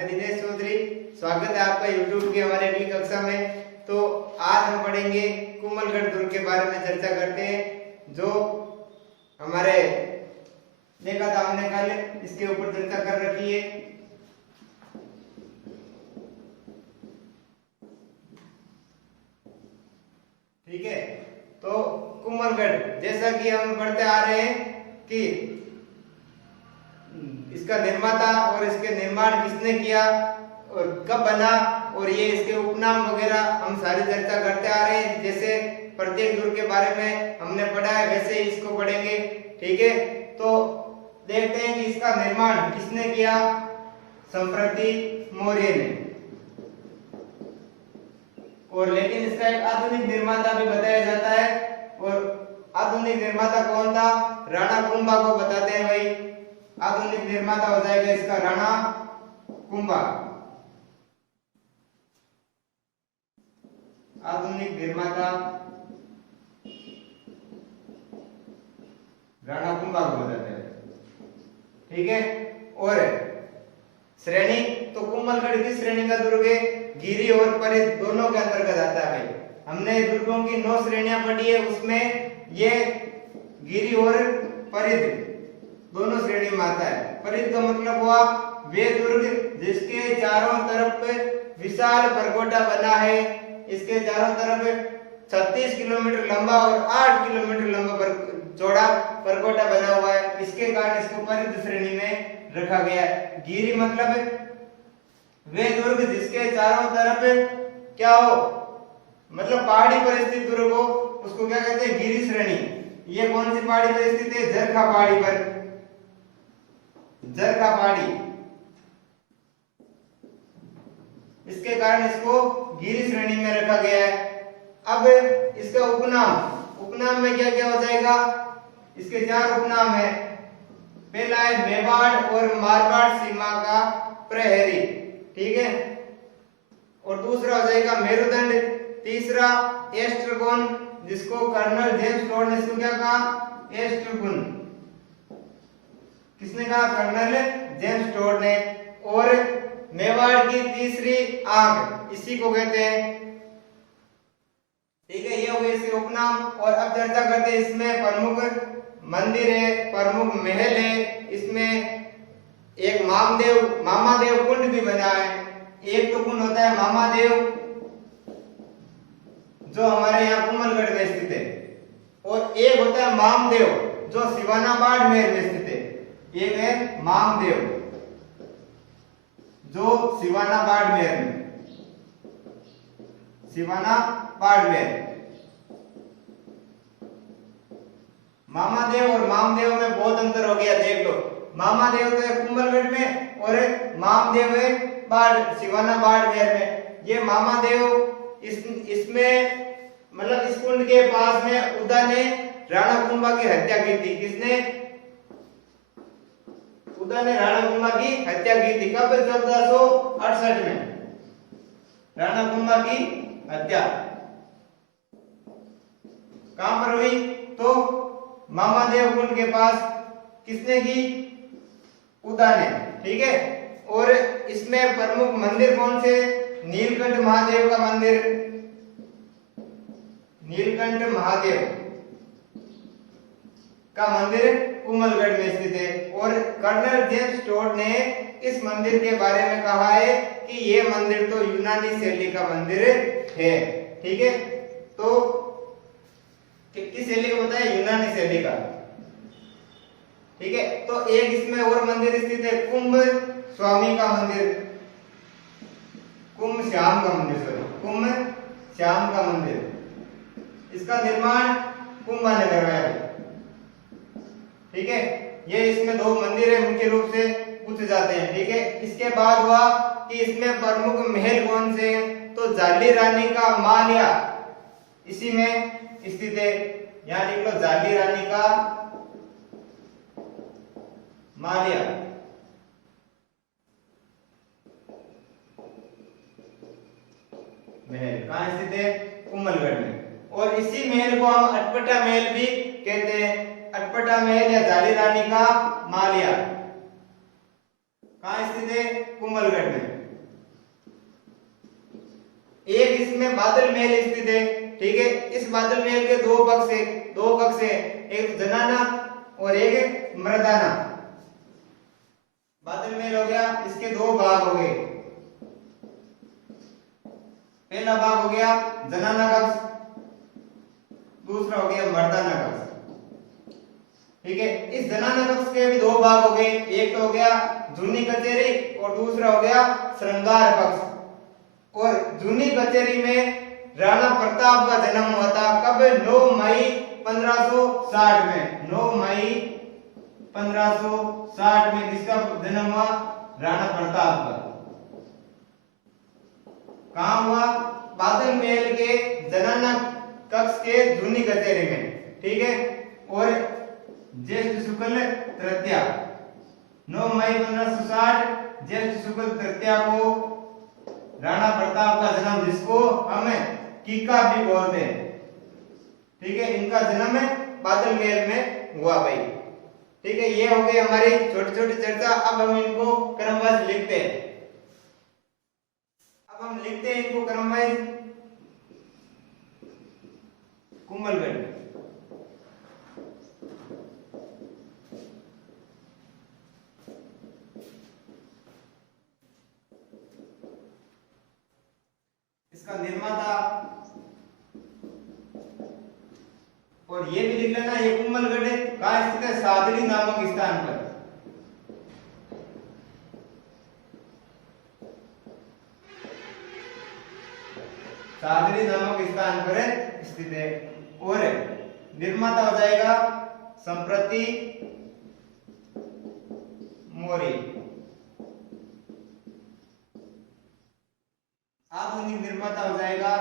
मैं दिनेश चौधरी। स्वागत है आपका YouTube की हमारे अगली कक्षा में। तो आज हम पढ़ेंगे कुंभलगढ़ दुर्ग के बारे में चर्चा करते हैं, जो हमारे देखा था हमने कल, इसके ऊपर चर्चा कर रखी है। ठीक है, तो कुंभलगढ़ जैसा कि हम पढ़ते आ रहे हैं कि इसका निर्माता और इसके निर्माण किसने किया और कब बना, और ये इसके उपनाम वगैरह हम सारी चर्चा करते आ रहे हैं। जैसे प्रत्येक दुर्ग के बारे में हमने पढ़ा है वैसे ही इसको पढ़ेंगे। ठीक है, तो देखते हैं कि इसका निर्माण किसने किया। संप्रति मौर्य ने। और लेकिन इसका एक आधुनिक निर्माता भी बताया जाता है, और आधुनिक निर्माता कौन था? राणा कुंभा को बताते हैं भाई। आधुनिक निर्माता हो जाएगा इसका राणा कुंभा। आधुनिक निर्माता राणा कुंभा को बताते हैं। ठीक है, और श्रेणी तो कुंभलगढ़ की श्रेणी का दुर्ग है, गिरी और परिध दोनों के अंतर्गत आता है भाई। हमने दुर्गों की 9 श्रेणियां पढ़ी है, उसमें ये गिरी और परिध दोनों श्रेणी में आता है। परिध का मतलब हुआ वे दुर्ग जिसके चारों तरफ विशाल परकोटा बना है। इसके चारों तरफ 36 किलोमीटर लंबा और 8 किलोमीटर लंबा चौड़ा परकोटा बना हुआ है। इसके कारण इसको परिध श्रेणी में रखा गया है। गिरी मतलब वे दुर्ग जिसके चारों तरफ क्या हो, मतलब पहाड़ी परिस्थिति दुर्ग हो, उसको क्या कहते हैं? गिरी श्रेणी। ये कौन सी पहाड़ी परिस्थिति है? जरखा पहाड़ी पर, जरखा पहाड़ी। इसके कारण इसको गिरी श्रेणी में रखा गया है। अब इसका उपनाम में क्या क्या हो जाएगा? इसके 4 उपनाम है। पहला है मेवाड़ और मारवाड़ सीमा का प्रहरी। ठीक है, और दूसरा हो जाएगा मेरुदंड। तीसरा एस्ट्रगोन, जिसको कर्नल जेम्स टोड ने इसको क्या कहा? एस्ट्रगोन। किसने कहा? कर्नल जेम्स टोड ने। और मेवाड़ की तीसरी आंख, इसी को कहते हैं। ठीक है, ये हो गए इसके उपनाम। और अब चर्चा करते हैं, इसमें प्रमुख मंदिर है, प्रमुख महल है। इसमें एक मामादेव कुंड भी बना है। एक तो कुंड होता है मामादेव, जो हमारे यहाँ कुंभलगढ़ में स्थित है, और एक होता है मामदेव, जो सिवाना बाड़मेर में स्थित है। एक है मामदेव जो सिवाना बाड़मेर में, सिवाना बाड़मेर। मामादेव और मामदेव में बहुत अंतर हो गया, देख लो। मामादेव तो है कुंभलगढ़ में, और मामदेव है सिवाना बाड़मेर में। ये मामादेव इसमें मतलब इस कुंड के पास में उदा ने राणा कुंभा की हत्या की थी। किसने? उदा ने राणा कुंभा की हत्या की थी। कब? 1468 में राणा कुंभा की हत्या कहां पर हुई? तो मामादेव कुंड के पास। किसने की? उदा ने। ठीक है, और इसमें प्रमुख मंदिर कौन से? नीलकंठ महादेव का मंदिर, नीलकंठ महादेव का मंदिर कुंभलगढ़ में स्थित है। और कर्नल जेम्स टोड ने इस मंदिर के बारे में कहा है कि ये मंदिर तो यूनानी शैली का मंदिर है। ठीक है, तो किस शैली का बताया? यूनानी शैली का। ठीक है, तो एक इसमें और मंदिर स्थित है, कुंभ स्वामी का मंदिर, कुंभ श्याम का मंदिर, सॉरी, कुंभ श्याम का मंदिर। इसका निर्माण कुंभा ने करवाया है। ठीक है, ये इसमें 2 मंदिर है मुख्य रूप से पूछे जाते हैं। ठीक है, इसके बाद हुआ कि इसमें प्रमुख महल कौन से हैं? तो जाली रानी का मालिया इसी में स्थित है। यहां लिख लो, जाली रानी का मालिया। महल कहां स्थित है? कुंभलगढ़ में। और इसी महल को हम अटपटा महल भी कहते हैं। अटपटा महल या जाली रानी का मालिया। कहाँ स्थित है? कुंभलगढ़ में। एक इसमें बादल महल स्थित है, ठीक है। इस बादल महल के दो पक्ष है, एक जनाना और एक मर्दाना। बादल महल हो गया, इसके दो भाग हो गए। पहला भाग हो गया जनाना कक्ष, दूसरा हो गया मर्दाना कक्ष, ठीक है। इस जनाना कक्ष के भी दो भाग हो गए, एक तो हो गया जूनी कचेरी और दूसरा हो गया श्रृंगार कक्ष। और जूनी कचेरी में राणा प्रताप का जन्म हुआ था कब? 9 मई 1560 में। 9 मई 1560 में किसका जन्म हुआ? राणा प्रताप का। कहां हुआ? बादल महल के जनाना कक्ष के जूनी कचेरी में, ठीक है। और ज्येष्ठ शुक्ल तृतीया, 9 मई 1560 ज्येष्ठ शुक्ल तृतीया को राणा प्रताप का जन्म, जिसको हम कीका भी बोलते हैं, ठीक है। इनका जन्म बादल महल में हुआ भाई, ठीक है। ये हो गई हमारी छोटी छोटी चर्चा। अब हम इनको क्रमवार लिखते हैं। अब हम लिखते हैं इनको क्रमवार। कुंभलगढ़, इसका निर्माता, और ये भी लिख लेना ये कुंभलगढ़ है, कहाँ स्थित है? सादरी नामक स्थान पर। सादरी नामक स्थान पर स्थित है। और निर्माता हो जाएगा संप्रति मौर्य। आधुनिक निर्माता हो जाएगा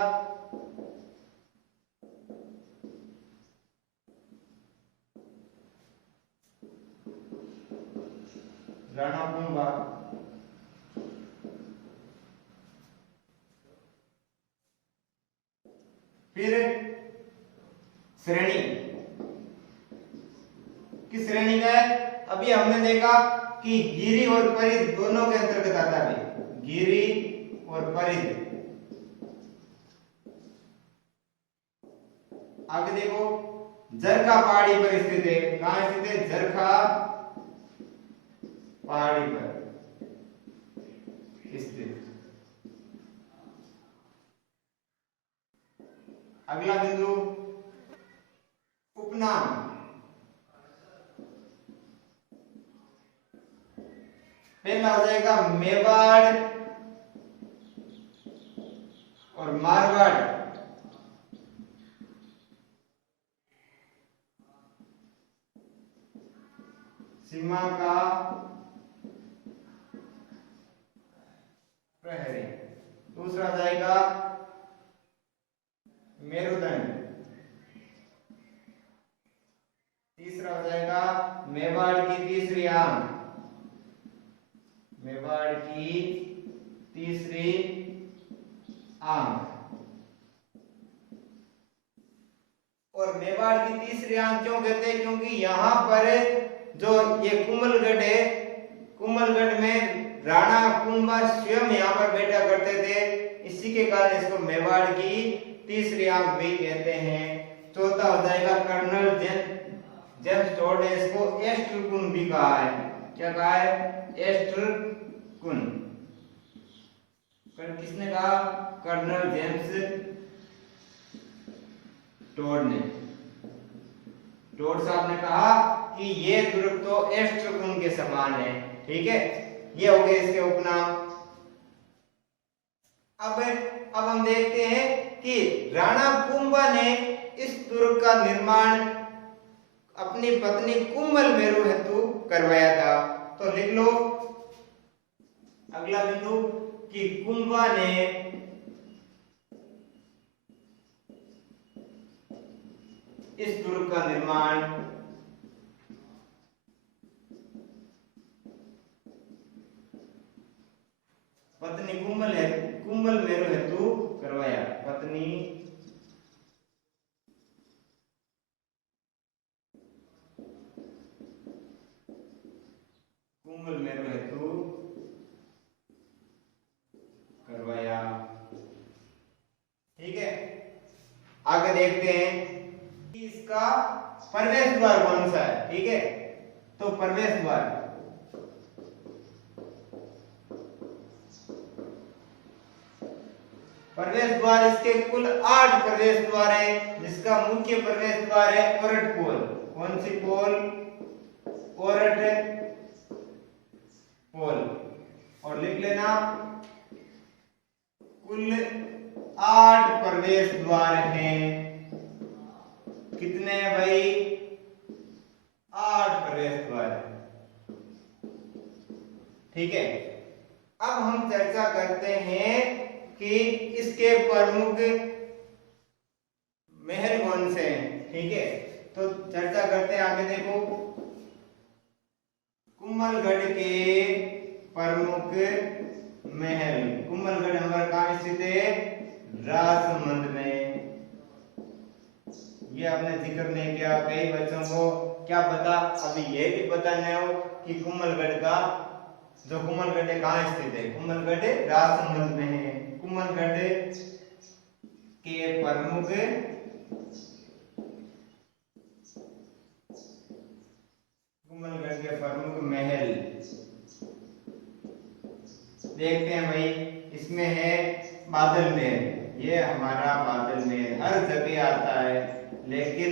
राणा कुंभा। फिर श्रेणी, किस श्रेणी का है? अभी हमने देखा कि गिरि और परिध दोनों के अंतर्गत आता है। गिरि और परिध। आगे देखो, जरखा पहाड़ी पर स्थित है। कहां स्थित है? जरखा पहाड़ी पर स्थित। अगला बिंदु उपनाम। पहला हो जाएगा मेवाड़ और मारवाड़। सीमा का प्रहरी। दूसरा हो जाएगा मेरुदंड। तीसरा हो जाएगा मेवाड़ की तीसरी आंख। मेवाड़ की तीसरी आंख। और मेवाड़ की तीसरी आंख क्यों कहते हैं? क्योंकि यहाँ पर जो ये कुंभलगढ़ है, कुंभलगढ़ में राणा कुंभा स्वयं यहाँ पर बैठा करते थे, इसी के कारण इसको मेवाड़ की तीसरी आंख भी कहते हैं। चौथा हो जाएगा कर्नल जेम्स टोड ने इसको एस्ट्रकुन भी कहा है। क्या कहा है? एस्ट्रकुन। किसने कहा? कर्नल जेम्स टोड ने। टोड साहब ने कहा कि ये दुर्ग तो एस्ट्रकुन के समान है, ठीक है। ये हो गए इसके उपनाम। अब हम देखते हैं कि राणा कुंभा ने इस दुर्ग का निर्माण अपनी पत्नी कुंभल मेरु हेतु करवाया था। तो लिख लो अगला बिंदु कि कुंभा ने इस दुर्ग का निर्माण पत्नी कुंभल मेरु हेतु करवाया। पत्नी कुंभल मेरु हेतु देखते हैं कि इसका प्रवेश द्वार कौन सा है। ठीक है, तो प्रवेश द्वार, प्रवेश द्वार इसके कुल 8 प्रवेश द्वार है, जिसका मुख्य प्रवेश द्वार है कोरट पोल। कौन सी पोल? कोरट पोल। और लिख लेना कुल 8 प्रवेश द्वार हैं। कितने हैं भाई? 8 प्रवेश द्वार। ठीक है, अब हम चर्चा करते हैं कि इसके प्रमुख महल कौन से हैं। ठीक है, तो चर्चा करते हैं आगे। देखो, कुम्भलगढ़ के प्रमुख महल। कुम्भलगढ़ हमारा कहाँ स्थित है? राजसमंद में। ये आपने जिक्र नहीं किया, कई बच्चों को क्या पता, अभी ये भी पता नहीं हो कि कुम्भलगढ़ का जो कुम्भलगढ़ कहाँ स्थित है। कुम्भलगढ़ राजसमंद में है। कुम्भलगढ़ के प्रमुख महल देखते हैं भाई। इसमें है बादल महल। ये हमारा बादल महल हर जगह आता है, लेकिन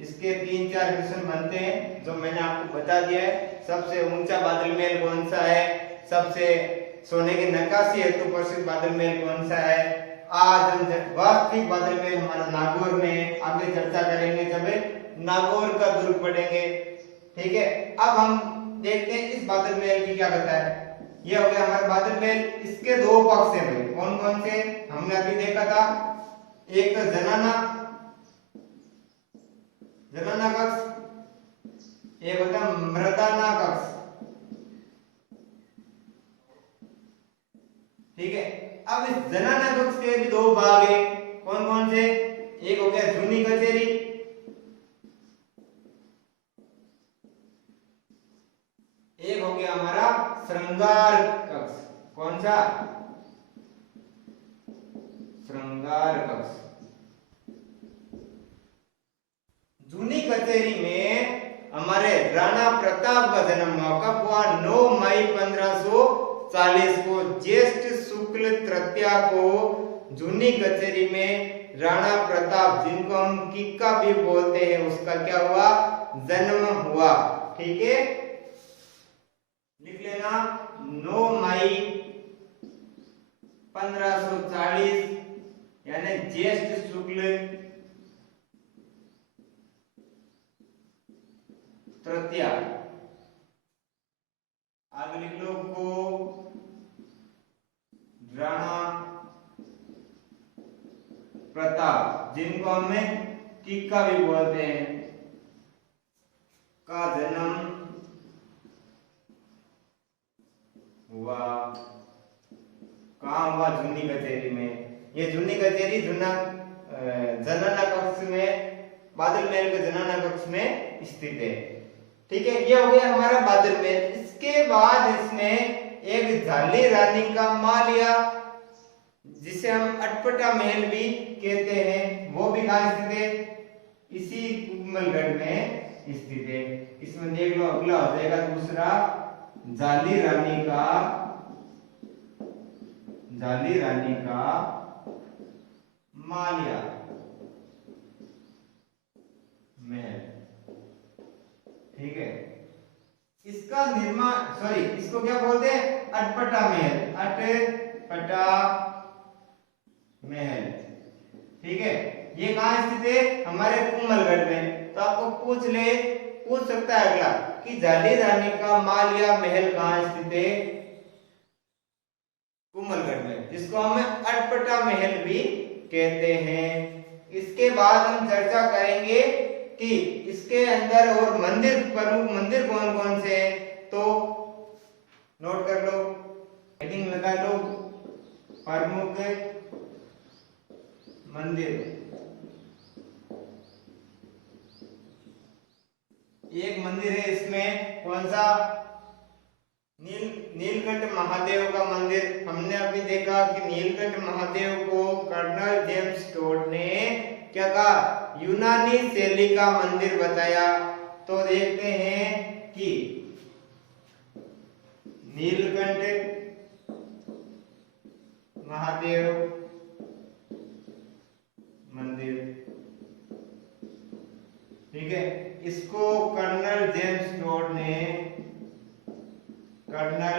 इसके 3-4 क्वेश्चन बनते हैं जो मैंने आपको बता दिया है। सबसे ऊंचा बादल महल कौन सा है? सबसे सोने की नक्काशी हेतु प्रसिद्ध बादल महल कौन सा है? आज हम वास्तविक बादल महल हमारा नागौर में है। आगे चर्चा करेंगे जब नागौर का दुर्ग पढ़ेंगे। ठीक है, अब हम देखते हैं इस बादल महल की क्या कथा है। ये हो गया हमारा बादल महल। इसके 2 पक्ष हैं भाई। कौन कौन से? हमने अभी देखा था, एक तो जनाना कक्ष, एक होता है मृदाना कक्ष। ठीक है, अब इस जनाना कक्ष के भी 2 भाग है। कौन कौन से? एक हो गया जूनी कचेरी, एक हो गया हमारा श्रृंगार कक्ष। कौन सा? श्रृंगार कक्ष। जूनी कचेरी में हमारे राणा प्रताप का जन्म हुआ। कब हुआ? 9 मई 1540 को, ज्येष्ठ शुक्ल तृतीया को जूनी कचेरी में राणा प्रताप, जिनको हम किक्का भी बोलते हैं, उसका क्या हुआ? जन्म हुआ। ठीक है, लिख लेना 9 मई 1540 यानी ज्येष्ठ शुक्ल तृतीया। आगे लिख लो को राणा प्रताप, जिनको हमें किक्का भी बोलते हैं, का जन्म हुआ। कहाँ हुआ? जूनी कचेरी में। ये जूनी कचेरी जनाना कक्ष में, बादल महल के जनाना कक्ष में स्थित है। ठीक है, ये हो गया हमारा बादल महल। इसके बाद इसमें एक झाली रानी का मालिया, जिसे हम अटपटा महल भी कहते हैं, वो भी कहाँ स्थित है? इसी कुम्भलगढ़ में स्थित है। इसमें देख लो, अगला हो जाएगा दूसरा, झाली रानी का मालिया महल। ठीक है, इसका निर्माण, सॉरी, इसको क्या बोलते हैं? अटपटा महल। अटपटा महल। ठीक है, ये कहाँ स्थित है? हमारे कुम्भलगढ़ में। तो आपको पूछ सकता है अगला कि झाली रानी का मालिया महल कहाँ स्थित है? कुम्भलगढ़ में, जिसको हम अटपटा महल भी कहते हैं। इसके बाद हम चर्चा करेंगे कि इसके अंदर और प्रमुख मंदिर कौन कौन से हैं। तो नोट कर लो, हेडिंग लगा लो, प्रमुख मंदिर। एक मंदिर है इसमें, कौन सा? नीलकंठ महादेव का मंदिर, हमने अभी देखा कि नीलकंठ महादेव को कर्नल जेम्स टोड ने क्या कहा, यूनानी शैली का मंदिर बताया। तो देखते हैं कि नीलकंठ महादेव मंदिर, ठीक है, इसको कर्नल जेम्स टोड ने, कर्नल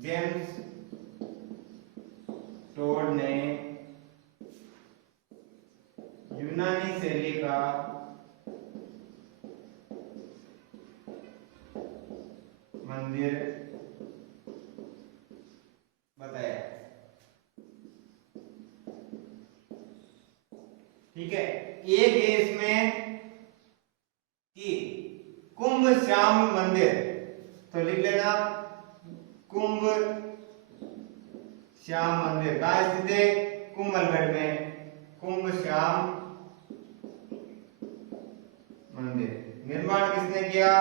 जेम्स टोड ने यूनानी शैली का मंदिर बताया। ठीक है, एक है इसमें कि कुंभ श्याम मंदिर, तो लिख लेना कुंभ श्याम मंदिर कहाँ स्थित है, कुंभलगढ़ में, कुंभ श्याम मंदिर। निर्माण किसने किया,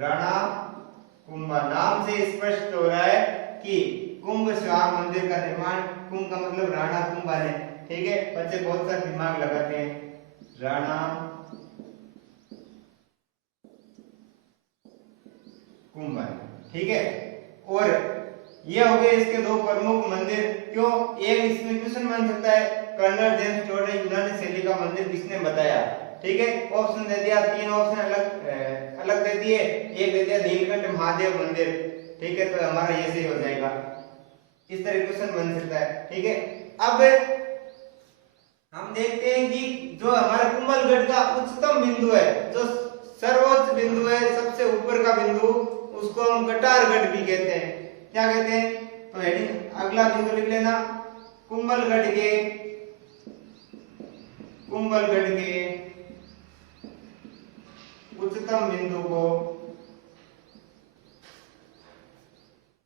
राणा कुंभा। नाम से स्पष्ट हो रहा है कि कुंभ श्याम मंदिर का निर्माण, कुंभ का मतलब राणा कुंभा ने, ठीक है, बच्चे बहुत सारे दिमाग लगाते हैं, राणा कुंभा, ठीक है। और ये हो गए इसके दो प्रमुख मंदिर। क्यों, एक इसमें क्वेश्चन बन सकता है, कर्नल जेम्स टोड ने यूनानी शैली का मंदिर किसने बताया, ठीक है। ऑप्शन दे दिया, तीन ऑप्शन अलग दे दिए, एक दे दिया नीलकंठ महादेव मंदिर, ठीक है, तो हमारा ये सही हो जाएगा। इस तरह क्वेश्चन बन सकता है, ठीक है। अब हम देखते हैं कि जो हमारा कुंभलगढ़ का उच्चतम बिंदु है, जो सर्वोच्च बिंदु है, सबसे ऊपर का बिंदु, उसको हम कटारगढ़ भी कहते हैं। क्या कहते हैं, तो हेडिंग अगला बिंदु लिख लेना, कुंभलगढ़ के उच्चतम बिंदु को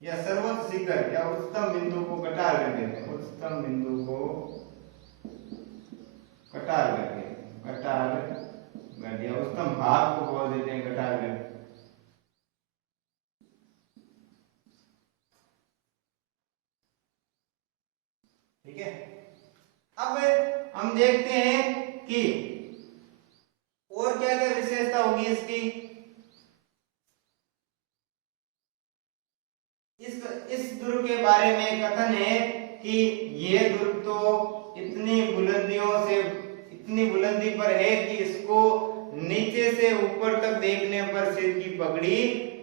या सर्वोच्च शिखर या उच्चतम बिंदु को कटारगढ़ कहते हैं, उच्चतम बिंदु को कटारगढ़ कहते हैं, कटारगढ़ या उच्चतम भाग को बोल देते हैं कटारगढ़। ठीक है, अब हम देखते हैं कि और क्या क्या विशेषता होगी इसकी। इस दुर्ग के बारे में कथन है कि ये दुर्ग तो इतनी बुलंदी पर है कि इसको नीचे से ऊपर तक देखने पर सिर की पगड़ी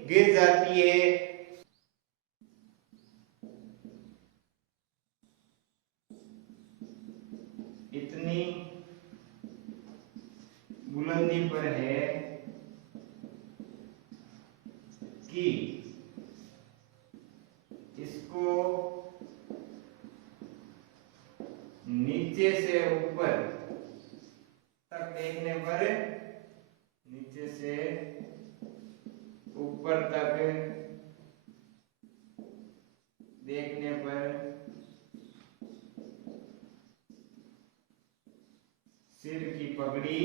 गिर जाती है। इतनी बुलंदी पर है कि इसको नीचे से ऊपर तक देखने पर, नीचे से ऊपर तक देखने पर सिर की पगड़ी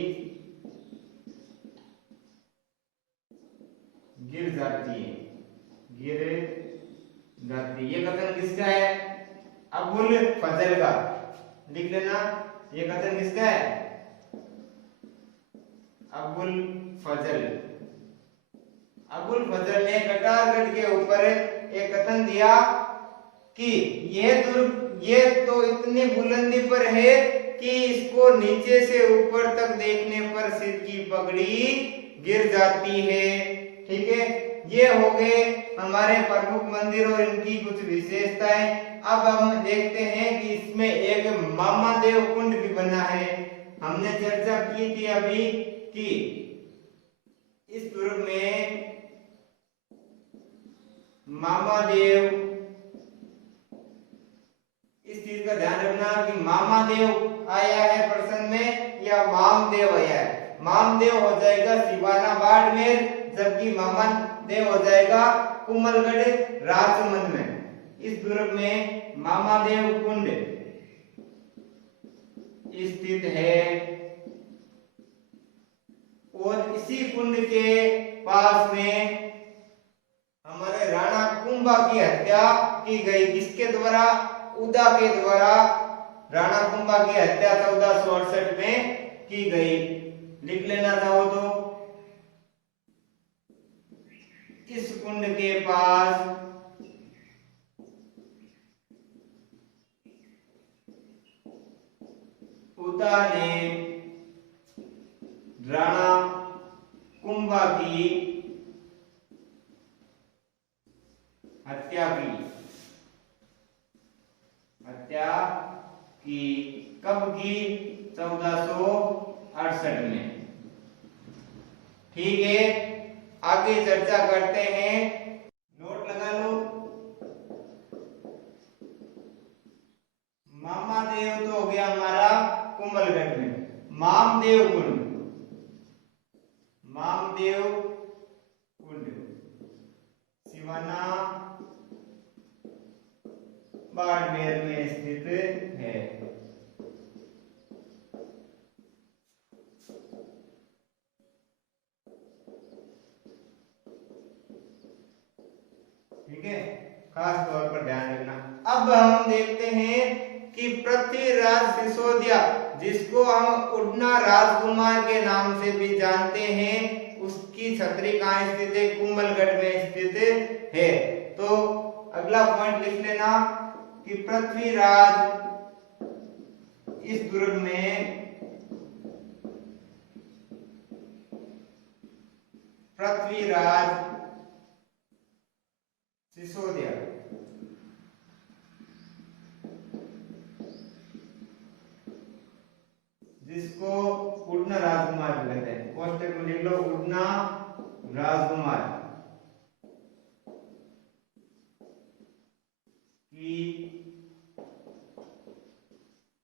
गिर जाती है, गिर जाती है। ये कथन किसका है, अबुल फजल का, लिख लेना, ये कथन किसका है, अबुल फजल। अबुल फजल ने कटारगढ़ के ऊपर एक कथन दिया कि ये तो इतनी बुलंदी पर है कि इसको नीचे से ऊपर तक देखने पर सिर की पगड़ी गिर जाती है। ठीक है, ये हो गए हमारे प्रमुख मंदिर और इनकी कुछ विशेषताएं। अब हम देखते हैं कि इसमें एक मामादेव कुंड भी बना है। हमने चर्चा की थी अभी कि इस दुर्ग में मामादेव, इस चीज का ध्यान रखना कि मामादेव आया है प्रश्न में या मामदेव आया है। मामदेव हो जाएगा सिवाना बाड़मेर, जबकि मामादेव हो जाएगा कुंभलगढ़ राजसमंद में। इस दुर्ग में मामादेव कुंड स्थित है और इसी कुंड के पास में रणकुंभा की हत्या की गई। किसके द्वारा? उदा के द्वारा राणा कुंभा की हत्या 1468 में की गई। लिख लेना चाहो तो इस कुंड के पास उदा ने राणा कुंभा की हत्या की। कब की? 1468 में। ठीक है, आगे चर्चा करते हैं। नोट लगा लो। मामादेव तो हो गया हमारा कुंभलगढ़ में। मामदेव कुंड सिवाना बाड़मेर में स्थित है। ठीक है, खास तौर पर ध्यान रखना। अब हम देखते हैं कि पृथ्वीराज सिसोदिया, जिसको हम उड़ना राजकुमार के नाम से भी जानते हैं, उसकी छतरी कहाँ स्थित है? कुंभलगढ़ में स्थित है। तो अगला पॉइंट लिख लेना कि पृथ्वीराज इस दुर्ग में सिसोदिया जिसको उड़ना राजकुमार कहते हैं, कोष्टक में लिख लो उड़ना राजकुमार की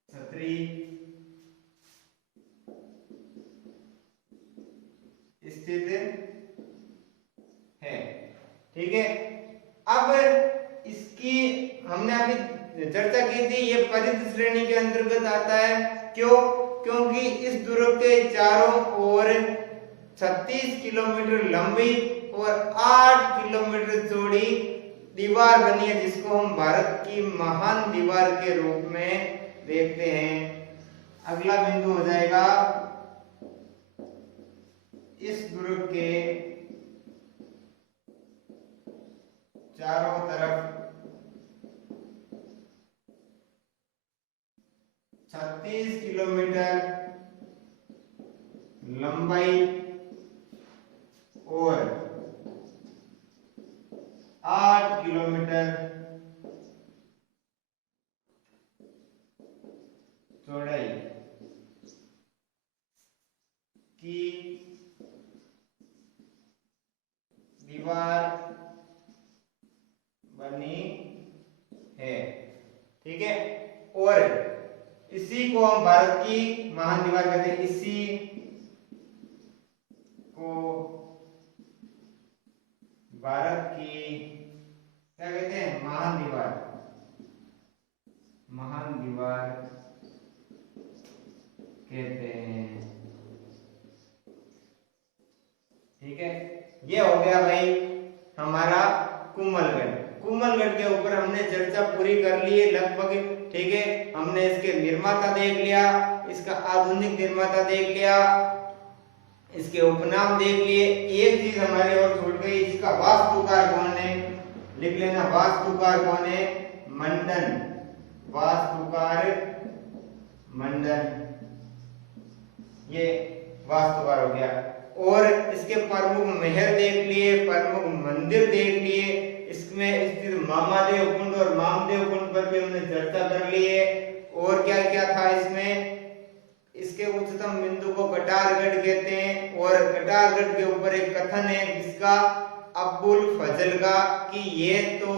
छतरी स्थित है। ठीक है, अब इसकी हमने अभी चर्चा की थी, ये परिध श्रेणी के अंतर्गत आता है। क्यों? क्योंकि इस दुर्ग के चारों ओर 36 किलोमीटर लंबी और 8 किलोमीटर चौड़ी दीवार बनी है, जिसको हम भारत की महान दीवार के रूप में देखते हैं। अगला बिंदु हो जाएगा इस दुर्ग के चारों तरफ 36 किलोमीटर लंबाई और 8 किलोमीटर चौड़ाई की दीवार बनी है। ठीक है, और इसी को हम भारत की महान दीवार कहते हैं। इसी को भारत की क्या कहते हैं? महान दीवार कहते हैं। ठीक है, ये हो गया भाई हमारा कुंभलगढ़ के ऊपर हमने चर्चा पूरी कर ली है लगभग। ठीक है, हमने इसके निर्माता देख लिया, इसका आधुनिक निर्माता देख लिया, इसके उपनाम देख लिए। एक चीज हमारी और छूट गई, इसका वास्तुकार कौन है? लिख लेना, वास्तुकार कौन है? मंडन, वास्तुकार मंडन, ये वास्तुकार हो गया। और इसके प्रमुख महल देख लिए, प्रमुख मंदिर देख लिए, इसमें स्थित मामादेव कुंड और मामदेव कुंड पर भी हमने चर्चा कर ली है। और क्या क्या था इसमें? इसके उच्चतम बिंदु को कटारगढ़ कहते हैं, और कटारगढ़ के ऊपर एक कथन है जिसका अब्बुल फजल का, कि ये तो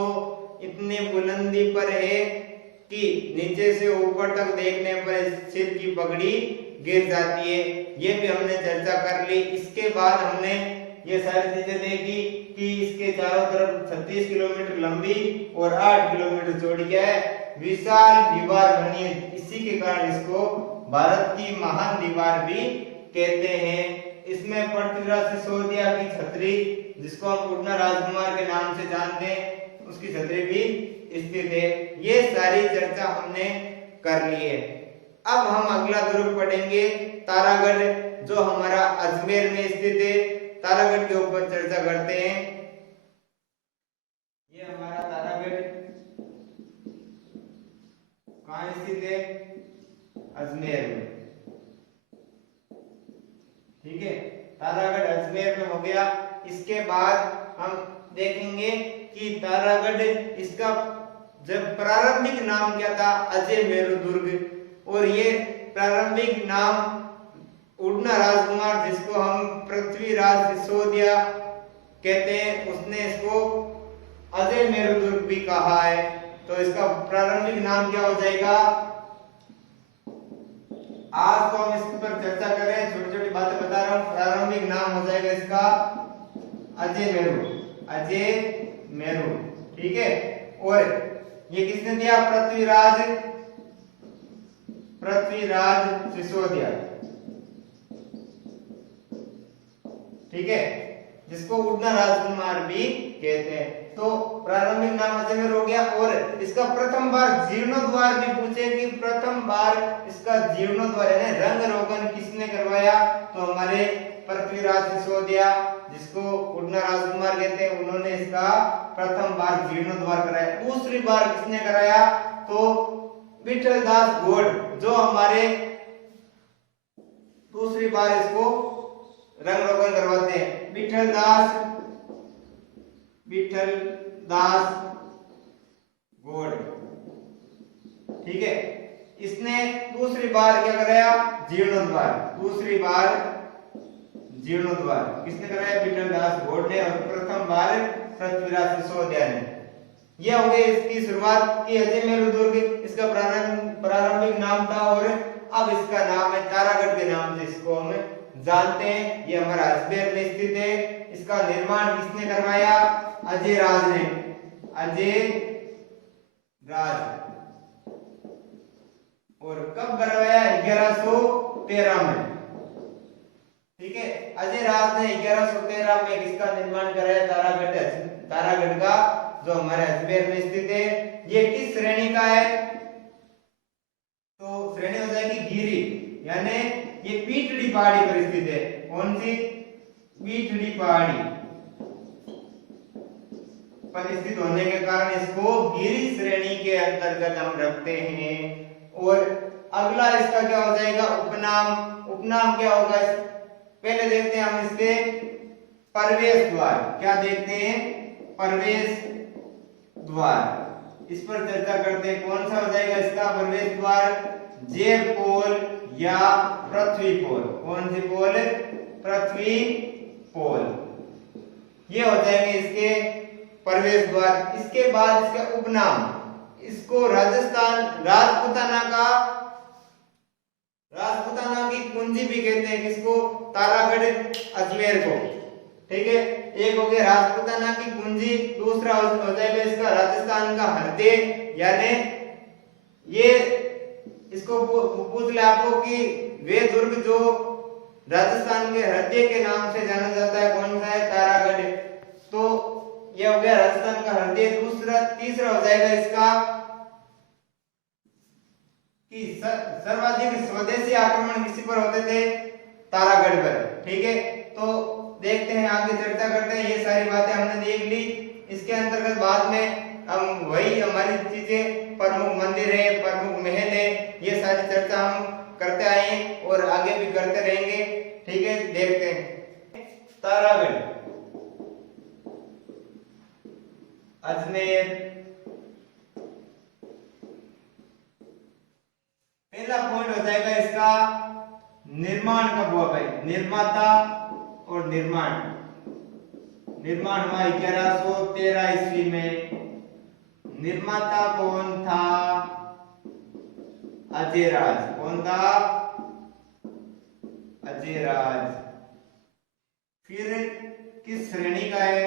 इतनी बुलंदी पर है कि नीचे से ऊपर तक देखने पर सिर की पगड़ी गिर जाती है। ये भी हमने चर्चा कर ली। इसके बाद हमने ये सारी चीजें देखी कि इसके चारों तरफ 36 किलोमीटर लंबी और 8 किलोमीटर चौड़ी क्या है? विशाल दीवार बनी है। इसी के कारण इसको भारत की महान दीवार भी कहते हैं। इसमें पृथ्वीराज सिसोदिया की छतरी, जिसको हम उड़ना राजकुमार के नाम से जानते हैं, उसकी छतरी भी स्थित है। ये सारी चर्चा हमने कर ली है। अब हम अगला दुर्ग पढ़ेंगे तारागढ़, जो हमारा अजमेर में स्थित है। तारागढ़ के ऊपर चर्चा करते हैं। ये हमारा तारागढ़ कहाँ स्थित है? अजमेर में। ठीक है, तारागढ़ अजमेर में हो गया। इसके बाद हम देखेंगे कि तारागढ़ इसका जब प्रारंभिक नाम क्या था? अजय मेरु दुर्ग। और ये प्रारंभिक नाम उड़ना राजकुमार, जिसको हम पृथ्वीराज सिसोदिया कहते हैं, उसने इसको अजय मेरु दुर्ग भी कहा है। तो इसका प्रारंभिक नाम क्या हो जाएगा? आज तो हम इस पर चर्चा करें, छोटी छोटी बातें बता रहा हूं। प्रारंभिक नाम हो जाएगा इसका अजय मेरु, अजय मेरु। ठीक है, और ये किसने दिया? पृथ्वीराज सिसोदिया। ठीक है, जिसको उड़ना राजकुमार भी कहते हैं। तो प्रारंभिक नाम अजय मेरु हो गया। और इसका प्रथम बार जीर्णोद्वार भी पूछे कि प्रथम बार इसका जीर्णोद्वार यानी रंग रोगन किसने करवाया? तो हमारे पृथ्वीराज सिसोदिया, जिसको उड़ना राजकुमार कहते हैं, उन्होंने इसका प्रथम बार जीर्णोद्वार कराया। दूसरी बार किसने कराया? तो विठल दास गोड़, जो हमारे दूसरी बार इसको रंग रोगन करवाते हैं। विठल दास गोड़। ठीक है, इसने दूसरी बार क्या कराया? जीर्णोद्वार। दूसरी बार जीर्णोद्वार किसने कराया? विठल दास गोड़ ने। और प्रथम बार पृथ्वीराज सिसोदिया ने। यह हो गई इसकी शुरुआत की अजय मेरु दुर्ग, इसका प्रारंभिक नाम था। और अब इसका नाम है तारागढ़ के नाम से इसको हम जानते हैं। ये हमारा अजमेर में स्थित है। इसका निर्माण किसने करवाया? अजय राज ने। अजय राज। और कब करवाया? 1113 में। ठीक है, अजय राज ने 1113 में किसका निर्माण कराया? तारागढ़ का, जो हमारे अजमेर में स्थित है। ये किस श्रेणी का है? तो श्रेणी हो जाएगी गिरी, यानी ये पीठड़ी पहाड़ी पर स्थित है। कौन सी? पीठड़ी पहाड़ी पर स्थित होने के कारण इसको गिरी श्रेणी के अंतर्गत हम रखते हैं। और अगला इसका क्या हो जाएगा? उपनाम। उपनाम क्या होगा? पहले देखते हैं हम इसके प्रवेश द्वार। क्या देखते हैं? प्रवेश द्वार। इस पर चर्चा करते हैं। कौन सा हो जाएगा इसका प्रवेश द्वार? जेव पोल या पृथ्वी पोल। कौन सी पोल? पृथ्वी पोल। ये हो जाएंगे इसके प्रवेश द्वार। इसके बाद इसका उपनाम, इसको राजस्थान राजपुताना की कुंजी भी कहते हैं। किसको? तारागढ़ अजमेर को। ठीक है, एक हो गया राजपुताना की कुंजी, दूसरा हो जाएगा इसका राजस्थान का हृदय। यानी ये इसको पूछ ले आपको कि वे दुर्ग जो राजस्थान के हृदय के नाम से जाना जाता है, कौन सा है? तारागढ़। तो यह हो गया राजस्थान का हृदय। तीसरा हो जाएगा इसका कि सर्वाधिक स्वदेशी आक्रमण किसी पर होते थे? तारागढ़ पर। ठीक है, तो देखते हैं, आगे चर्चा करते हैं। ये सारी बातें हमने देख ली। इसके अंतर्गत बाद में हम वही हमारी चीजें, प्रमुख मंदिर है, प्रमुख महल है, ये सारी चर्चा हम करते आए और आगे भी करते रहेंगे। ठीक है, देखते हैं। तारागढ़ अजमेर। पहला पॉइंट हो जाएगा इसका निर्माण कब हुआ भाई? निर्माता और निर्माण हुआ 1113 ईस्वी में। निर्माता कौन था? अजय राज। कौन था? अजय राज। फिर किस श्रेणी का है?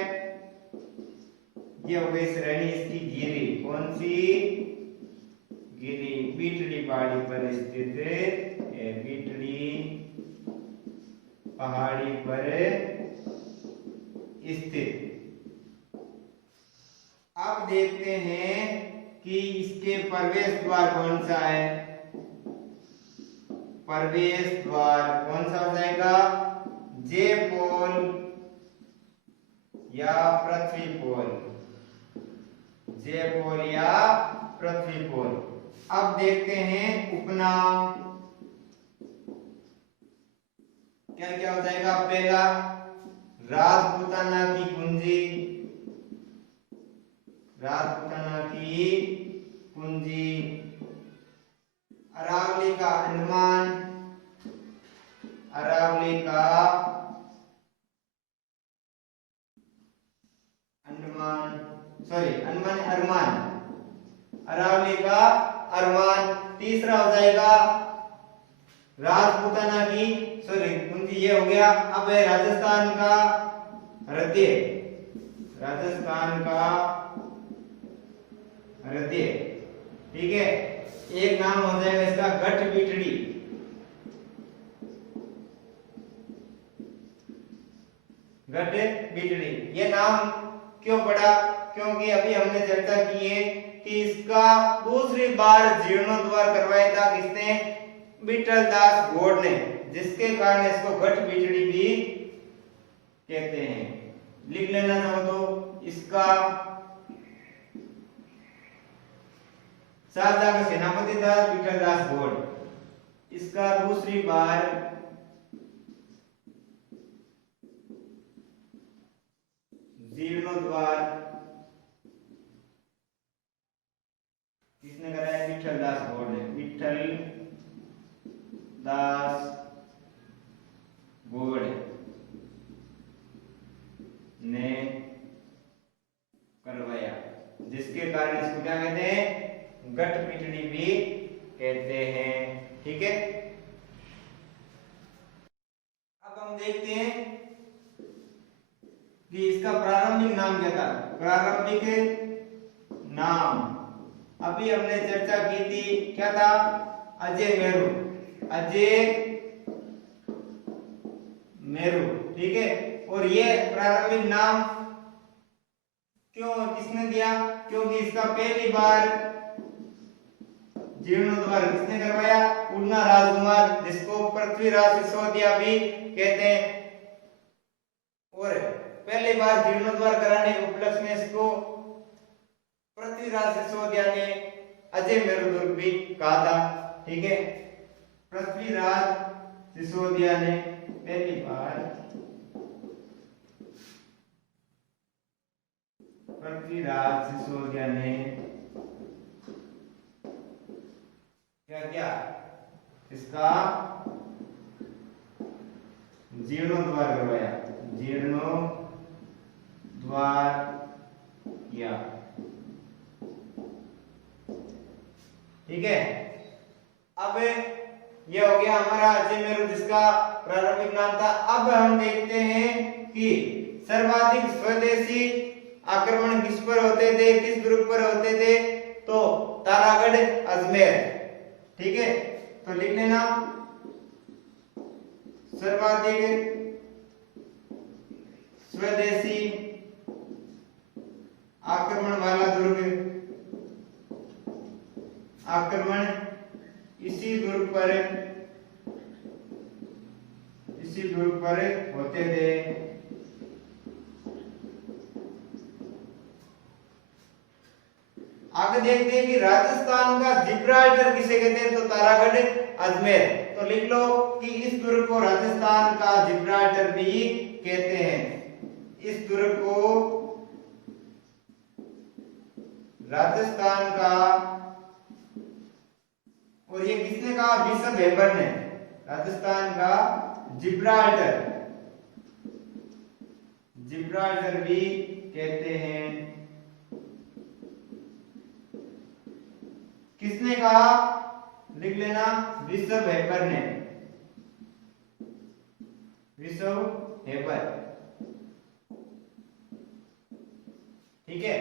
ये हो गई श्रेणी इसकी गिरी। कौन सी? गिरी, पीठड़ी पहाड़ी पर स्थित है। पीठड़ी पहाड़ी पर स्थित। अब देखते हैं कि इसके प्रवेश द्वार कौन सा है। प्रवेश द्वार कौन सा हो जाएगा, जे पोल या पृथ्वी पोल, जे पोल या पृथ्वी पोल। अब देखते हैं उपनाम क्या क्या हो जाएगा। पहला राजपूताना की कुंजी, राजपूताना की कुंजी। अरावली का अंडमान, अरावली का अंडमान, सॉरी अंडमान अरमान, अरावली का अरमान। तीसरा हो जाएगा राजपूताना की, सॉरी कुंजी ये हो गया। अब है राजस्थान का हृदय, राजस्थान का हृदय, ठीक है। एक नाम हो जाएगा इसका गठ बिठड़ी, गठ बिठड़ी। ये नाम क्यों पड़ा, क्योंकि अभी हमने चर्चा की है कि इसका दूसरी बार जीर्णोद्धार करवाया था किसने, विठल दास गौड़ ने, जिसके कारण इसको गठ बिठड़ी भी कहते हैं। लिख लेना चाहो तो इसका शारदा का सेनापति था विठल दास गौड़, इसका दूसरी बार जीर्णोद्धार किसने कराया, विठल दास गौड़ ने, विठल दास गौड़ ने करवाया, जिसके कारण इसको क्या कहते हैं, गठ बिठड़ी भी कहते हैं, ठीक है। अब हम देखते हैं कि इसका प्रारंभिक नाम क्या था। प्रारंभिक नाम अभी हमने चर्चा की थी, क्या था, अजय मेरू, अजय मेरू, ठीक है। और ये प्रारंभिक नाम क्यों किसने दिया, क्योंकि इसका पहली बार जीर्णोद्धार किसने करवाया, उड़ना राजकुमार, जिसको पृथ्वीराज सिसोदिया भी कहते हैं। और पहली बार जीर्णोद्धार कराने के उपलक्ष्य में इसको पृथ्वीराज सिसोदिया ने अजय मेरू दुर्ग भी कहा था, ठीक है। पृथ्वीराज सिसोदिया ने पहली बार, पृथ्वीराज सिसोदिया ने क्या किया, इसका जीर्णोद्धार करवाया, जीर्णोद्धार किया, ठीक है। अब यह हो गया हमारा अजय मेरू, जिसका प्रारंभिक नाम था। अब हम देखते हैं कि सर्वाधिक स्वदेशी आक्रमण किस पर होते थे, किस दुर्ग पर होते थे, तो तारागढ़, अजमेर, ठीक है। तो लिख लेना सर्वाधिक स्वदेशी आक्रमण वाला दुर्ग, आक्रमण इसी दुर्ग पर होते थे। आगे देखते हैं कि राजस्थान का जिब्राल्टर किसे कहते हैं, तो तारागढ़, अजमेर। तो लिख लो कि इस दुर्ग को राजस्थान का जिब्राल्टर भी कहते हैं, इस दुर्ग को राजस्थान का, और ये किसने कहा, बिशप हेबर ने, राजस्थान का जिब्राल्टर, जिब्राल्टर भी कहते हैं। किसने कहा, लिख लेना, बिशप हेबर ने, बिशप हेबर, ठीक है।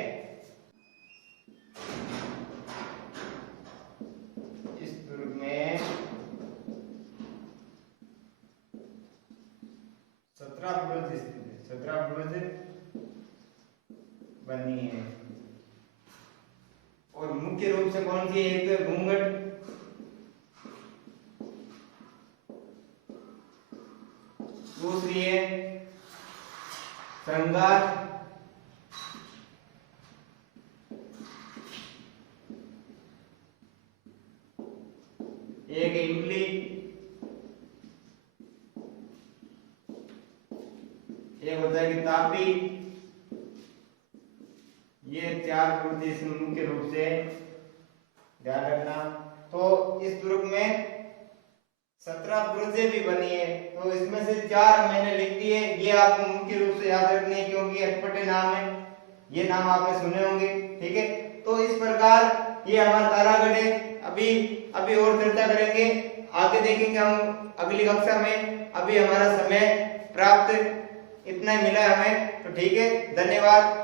इस दुर्ग में 17 बुरुज स्थित है, 17 बुरुज बनी है, मुख्य रूप से कौन सी है? एक तो है घूंघट, दूसरी है श्रृंगार, एक इमली, एक हो जाएगी तापी। ये 4 प्रवृत्ति इसमें मुख्य रूप से ध्यान रखना। तो इस दुर्ग में 17 प्रवृत्तियां भी बनी है, तो इसमें से 4 मैंने लिख दिए। ये आपको मुख्य रूप से याद रखने हैं क्योंकि अटपटे नाम है, ये नाम आपने सुने होंगे। ठीक है, तो इस प्रकार ये हमारा तारागढ़ है। अभी और चर्चा करेंगे, आगे देखेंगे हम अगली कक्षा में। अभी हमारा समय प्राप्त इतना ही मिला हमें, तो ठीक है, धन्यवाद।